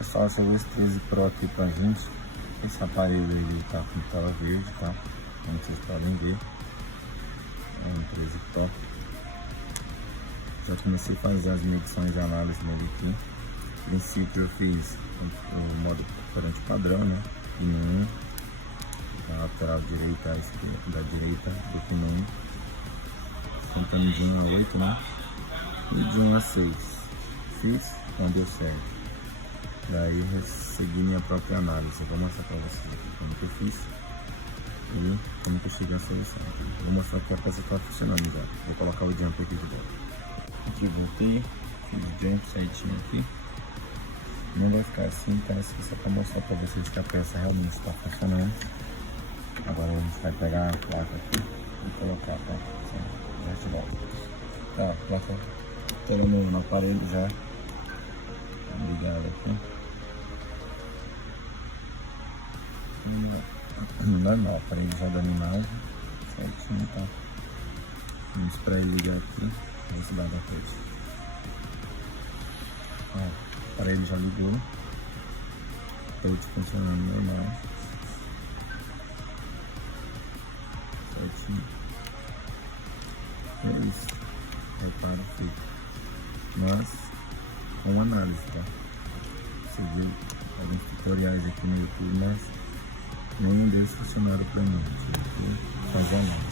Pessoal, chegou esse 13 Pro aqui pra gente. Esse aparelho ele tá com tela verde, tá? Como vocês podem ver. É um 13 Pro. Já comecei a fazer as medições de análise nele aqui. A princípio eu fiz o modo corante padrão, né? Pino 1, da lateral direita à esquerda, da direita do pino 1. Contando de 1 a 8, né? E de 1 a 6. Fiz, não deu certo. Daí eu segui minha própria análise. Eu vou mostrar pra vocês aqui como que eu fiz e como que eu cheguei à solução. Vou mostrar que a peça está funcionando já. Vou colocar o jump aqui de volta. Aqui voltei, fiz o jump certinho aqui. Não vai ficar assim, tá? Isso só para mostrar para vocês que a peça realmente está funcionando. Agora a gente vai pegar a placa aqui e colocar, tá? Já te volto. Tá, a placa tá no aparelho já. Ligado aqui. Normal, aparelho já da animal, certinho, tá? Vamos para ele ligar aqui, vamos dar da frente. Ó, o aparelho já ligou, todos funcionando normal, certinho. É isso, reparo feito, mas com análise, tá? Você viu alguns tutoriais aqui no YouTube, mas nenhum deles funcionaram pra mim. Tive que fazer análise.